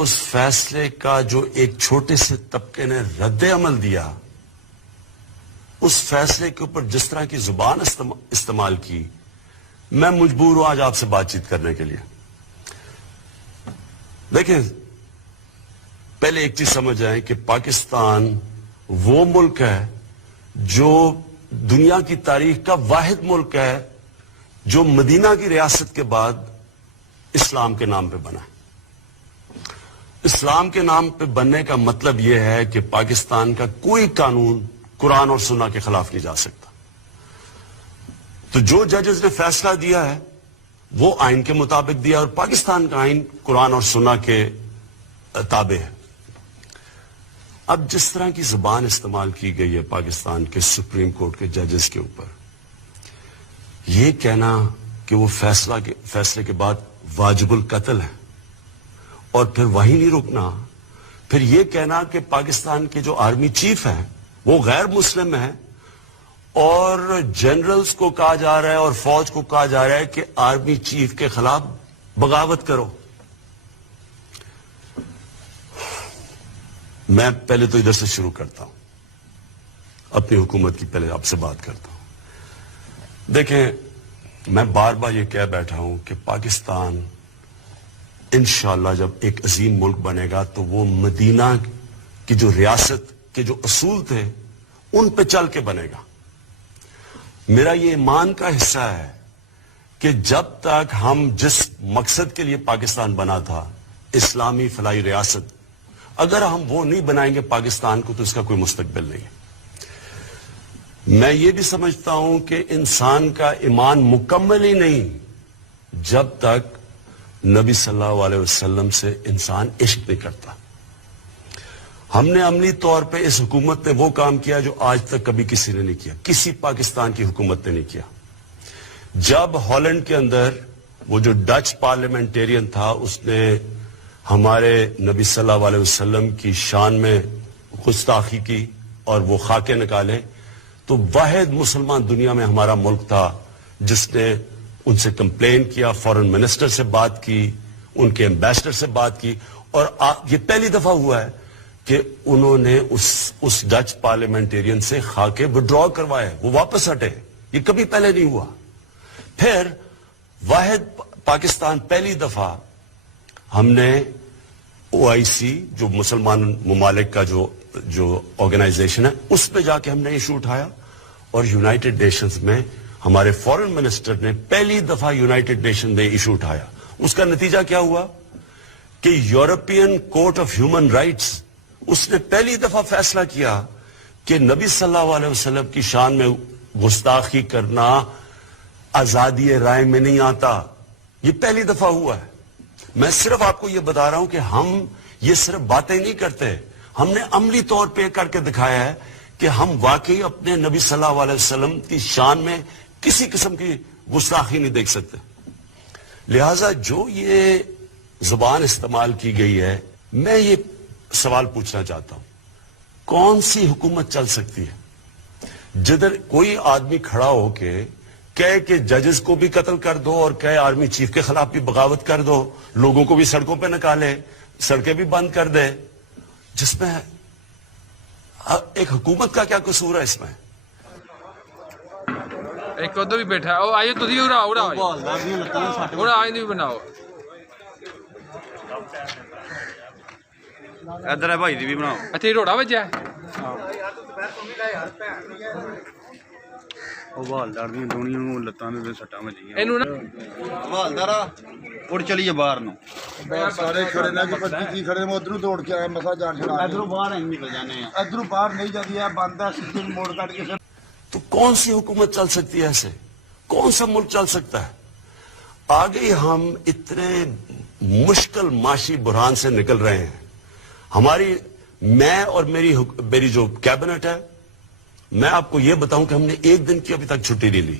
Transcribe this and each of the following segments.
اس فیصلے کا جو ایک چھوٹے سے طبقے نے رد عمل دیا، اس فیصلے کے اوپر جس طرح کی زبان استعمال کی، میں مجبور ہوں آج آپ سے بات چیت کرنے کے لیے. دیکھیں، پہلے ایک چیز سمجھ آئے کہ پاکستان وہ ملک ہے جو دنیا کی تاریخ کا واحد ملک ہے جو مدینہ کی ریاست کے بعد اسلام کے نام پہ بنا ہے. اسلام کے نام پہ بننے کا مطلب یہ ہے کہ پاکستان کا کوئی قانون قرآن اور سنہ کے خلاف نہیں جا سکتا. تو جو ججز نے فیصلہ دیا ہے وہ آئین کے مطابق دیا، اور پاکستان کا آئین قرآن اور سنہ کے تابع ہے. اب جس طرح کی زبان استعمال کی گئی ہے پاکستان کے سپریم کورٹ کے ججز کے اوپر، یہ کہنا کہ وہ فیصلے کے بعد واجب القتل ہے، اور پھر وہیں نہیں رکنا، پھر یہ کہنا کہ پاکستان کے جو آرمی چیف ہیں وہ غیر مسلم ہیں، اور جنرلز کو کہا جا رہا ہے اور فوج کو کہا جا رہا ہے کہ آرمی چیف کے خلاف بغاوت کرو. میں پہلے تو ادھر سے شروع کرتا ہوں، اپنی حکومت کی پہلے آپ سے بات کرتا ہوں. دیکھیں، میں بار بار یہ کہہ بیٹھا ہوں کہ پاکستان انشاءاللہ جب ایک عظیم ملک بنے گا تو وہ مدینہ کی جو ریاست کے جو اصول تھے ان پہ چل کے بنے گا. میرا یہ ایمان کا حصہ ہے کہ جب تک ہم جس مقصد کے لیے پاکستان بنا تھا، اسلامی فلاحی ریاست، اگر ہم وہ نہیں بنائیں گے پاکستان کو تو اس کا کوئی مستقبل نہیں ہے. میں یہ بھی سمجھتا ہوں کہ انسان کا ایمان مکمل ہی نہیں جب تک نبی صلی اللہ علیہ وسلم سے انسان عشق نہیں کرتا. ہم نے عملی طور پہ اس حکومت نے وہ کام کیا جو آج تک کبھی کسی نے نہیں کیا، کسی پاکستان کی حکومت نے نہیں کیا. جب ہالینڈ کے اندر وہ جو ڈچ پارلیمنٹیرین تھا اس نے ہمارے نبی صلی اللہ علیہ وسلم کی شان میں گستاخی کی اور وہ خاکے نکالے، تو واحد مسلمان دنیا میں ہمارا ملک تھا جس نے ان سے کمپلین کیا، فورن منسٹر سے بات کی، ان کے ایمبیسڈر سے بات کی، اور یہ پہلی دفعہ ہوا ہے کہ انہوں نے اس ڈچ پارلیمنٹیرین سے خاکے وڈرا کروائے، وہ واپس ہٹے. یہ کبھی پہلے نہیں ہوا. پھر واحد پاکستان پہلی دفعہ ہم نے OIC جو مسلمان ممالک کا جو آرگنائزیشن ہے اس پہ جا کے ہم نے ایشو اٹھایا، اور یونائٹڈ نیشنز میں ہمارے فورن منسٹر نے پہلی دفعہ یونائٹڈ نیشن میں ایشو اٹھایا. اس کا نتیجہ کیا ہوا کہ European court of human rights اس نے پہلی دفعہ فیصلہ کیا کہ نبی صلی اللہ علیہ وسلم کی شان میں گستاخی کرنا آزادی رائے میں نہیں آتا. یہ پہلی دفعہ ہوا ہے. میں صرف آپ کو یہ بتا رہا ہوں کہ ہم یہ صرف باتیں نہیں کرتے، ہم نے عملی طور پہ کر کے دکھایا ہے کہ ہم واقعی اپنے نبی صلی اللہ علیہ وسلم کی شان میں کسی قسم کی گستاخی نہیں دیکھ سکتے. لہذا جو یہ زبان استعمال کی گئی ہے، میں یہ سوال پوچھنا چاہتا ہوں، کون سی حکومت چل سکتی ہے جدھر کوئی آدمی کھڑا ہو کے کہے کہ ججز کو بھی قتل کر دو اور کہے آرمی چیف کے خلاف بھی بغاوت کر دو، لوگوں کو بھی سڑکوں پہ نکالے، سڑکیں بھی بند کر دے، جس میں ایک حکومت کا کیا قصور ہے اس میں؟ ایک ادھر بھی بیٹھا ہے، آئیے تسی آئیں بھی بناؤ. ادھر ہے بھائی دی بھی بناؤ. اچھا روڑا بجا ہے حوالدار دی دونوں لتاں دے سٹاں وجیاں. اینو نا حوالدارا اڑ چلیے باہر نو. سارے کھڑے نے کہ 25 کھڑے میں ادھروں دوڑ کے آیا، مسا جان چھڑا ادھروں باہر نہیں نکل جانے ہیں، ادھروں باہر نہیں جاتی ہے، بند ہے، سیدھے موڑ کٹ کے. تو کون سی حکومت چل سکتی ہے ایسے؟ کون سا ملک چل سکتا ہے؟ آگے ہم اتنے مشکل معاشی بحران سے نکل رہے ہیں. میں اور میری جو کیبنٹ ہے، میں آپ کو یہ بتاؤں کہ ہم نے ایک دن کی ابھی تک چھٹی نہیں لی.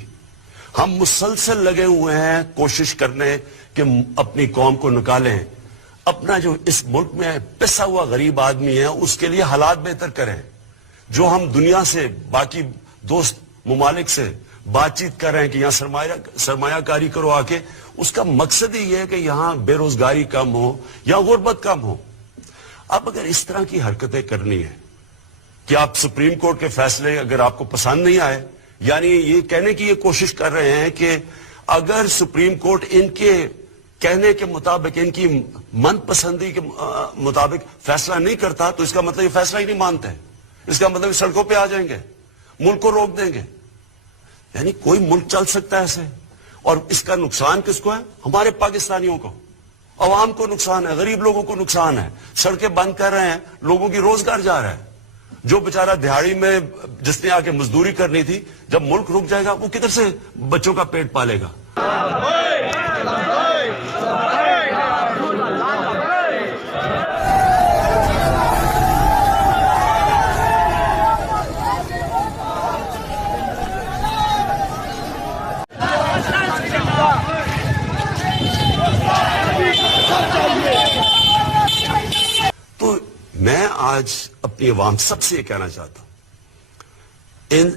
ہم مسلسل لگے ہوئے ہیں کوشش کرنے کہ اپنی قوم کو نکالیں، اپنا جو اس ملک میں پسا ہوا غریب آدمی ہے اس کے لیے حالات بہتر کریں. جو ہم دنیا سے، باقی دوست ممالک سے بات چیت کر رہے ہیں کہ یہاں سرمایہ کاری کرو آ کے، اس کا مقصد ہی یہ ہے کہ یہاں بے روزگاری کم ہو یا غربت کم ہو. اب اگر اس طرح کی حرکتیں کرنی ہیں کہ آپ سپریم کورٹ کے فیصلے اگر آپ کو پسند نہیں آئے، یعنی یہ کہنے کی یہ کوشش کر رہے ہیں کہ اگر سپریم کورٹ ان کے کہنے کے مطابق، ان کی من پسندی کے مطابق فیصلہ نہیں کرتا تو اس کا مطلب یہ فیصلہ ہی نہیں مانتے، اس کا مطلب سڑکوں پہ آ جائیں گے، ملک کو روک دیں گے. یعنی کوئی ملک چل سکتا ہے ایسے؟ اور اس کا نقصان کس کو ہے؟ ہمارے پاکستانیوں کو، عوام کو نقصان ہے، غریب لوگوں کو نقصان ہے. سڑکیں بند کر رہے ہیں، لوگوں کی روزگار جا رہا ہے. جو بیچارہ دہاڑی میں جس نے آ کے مزدوری کرنی تھی، جب ملک رک جائے گا وہ کدھر سے بچوں کا پیٹ پالے گا؟ تو میں آج اپنی عوام سب سے یہ کہنا چاہتا ہوں،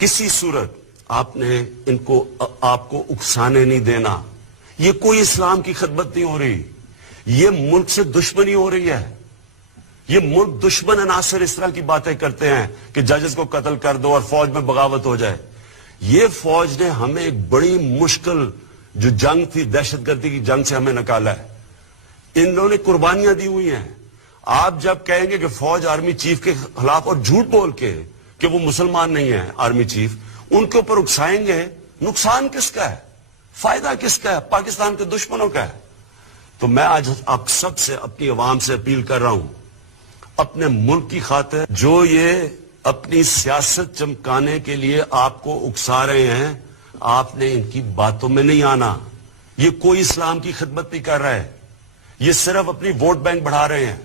کسی صورت آپ نے ان کو آپ کو اکسانے نہیں دینا. یہ کوئی اسلام کی خدمت نہیں ہو رہی، یہ ملک سے دشمنی ہو رہی ہے. یہ ملک دشمن عناصر اس طرح کی باتیں کرتے ہیں کہ ججز کو قتل کر دو اور فوج میں بغاوت ہو جائے. یہ فوج نے ہمیں ایک بڑی مشکل جو جنگ تھی، دہشت گردی کی جنگ سے ہمیں نکالا ہے. انہوں نے قربانیاں دی ہوئی ہیں. آپ جب کہیں گے کہ فوج آرمی چیف کے خلاف، اور جھوٹ بول کے کہ وہ مسلمان نہیں ہیں آرمی چیف، ان کے اوپر اکسائیں گے، نقصان کس کا ہے؟ فائدہ کس کا ہے؟ پاکستان کے دشمنوں کا ہے. تو میں آج آپ سب سے، اپنی عوام سے اپیل کر رہا ہوں، اپنے ملک کی خاطر جو یہ اپنی سیاست چمکانے کے لیے آپ کو اکسا رہے ہیں، آپ نے ان کی باتوں میں نہیں آنا. یہ کوئی اسلام کی خدمت نہیں کر رہا ہے، یہ صرف اپنی ووٹ بینک بڑھا رہے ہیں.